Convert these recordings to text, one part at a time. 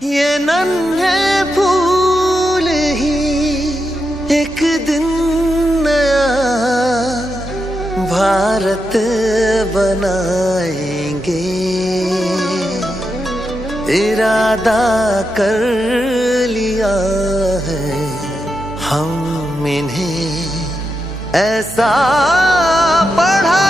ये नन्हे फूल ही एक दिन नया भारत बनाएंगे, इरादा कर लिया है हम इन्हें ऐसा पढ़ाएंगे।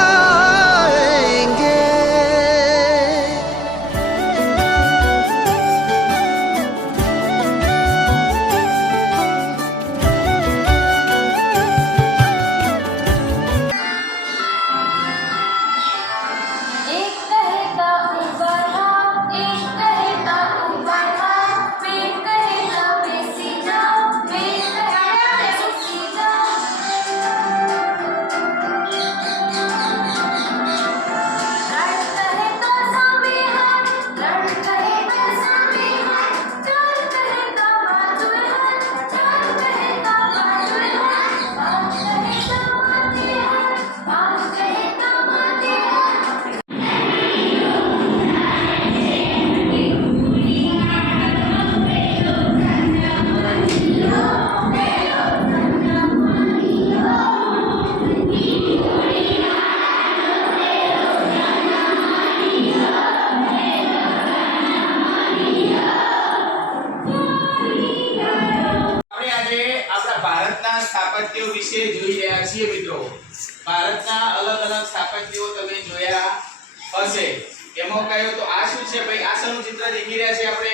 ભારતના સ્થાપત્યો વિશે જોઈ રહ્યા છીએ મિત્રો। ભારતના અલગ અલગ સ્થાપત્યો તમે જોયા હશે। એમાં કયો તો આ શું છે ભાઈ? આ શેનું ચિત્ર દેખી રહ્યા છે આપણે?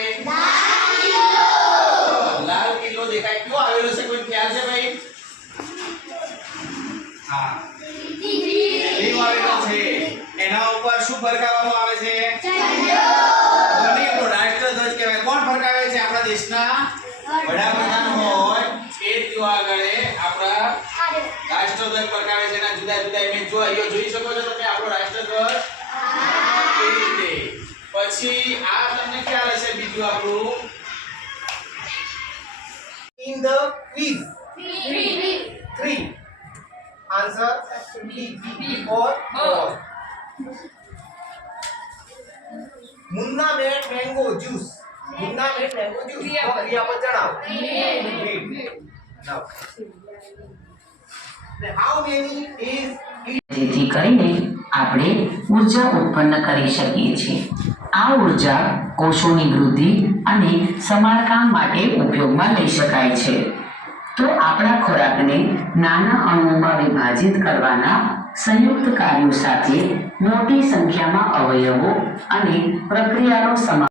લાલ કિલ્લો દેખાય, ક્યો આવેલો છે? કોઈ ખ્યાલ છે ભાઈ? હા, લીલો આવેલો છે। એના ઉપર શું ફરકાવવામાં આવે છે? ઝંડો। કોની આપણો રાષ્ટ્રધ્વજ કહેવાય? કોણ ફરકાવે છે? આપણા દેશના વડાપ્રધાન હોય એ ત્યાં આગળ આપણા રાષ્ટ્રધ્વજ ફરકાવે છે। એના જુદા જુદા ઇમેજ જો અહીંયા જોઈ શકો છો તમે આપણો રાષ્ટ્રધ્વજ એ રીતે। પછી આ તમને ખ્યાલ હશે બીજું આપણું in the quiz. Three. Answer B or all. Munna made mango juice. Munna made mango juice. ક્રિયાપદ જણાવો. Made. Now. How many is જેથી કરીને આપણે ઉર્જા ઉત્પન્ન કરી શકીએ છીએ। આ ઉર્જા કોષોની વૃદ્ધિ અને સમારકામ માટે ઉપયોગમાં લઈ શકાય છે। તો આપણા ખોરાકને નાના અણુઓમાં વિભાજિત કરવાના સંયુક્ત કાર્યો સાથે મોટી સંખ્યામાં અવયવો અને પ્રક્રિયાનો સમાવેશ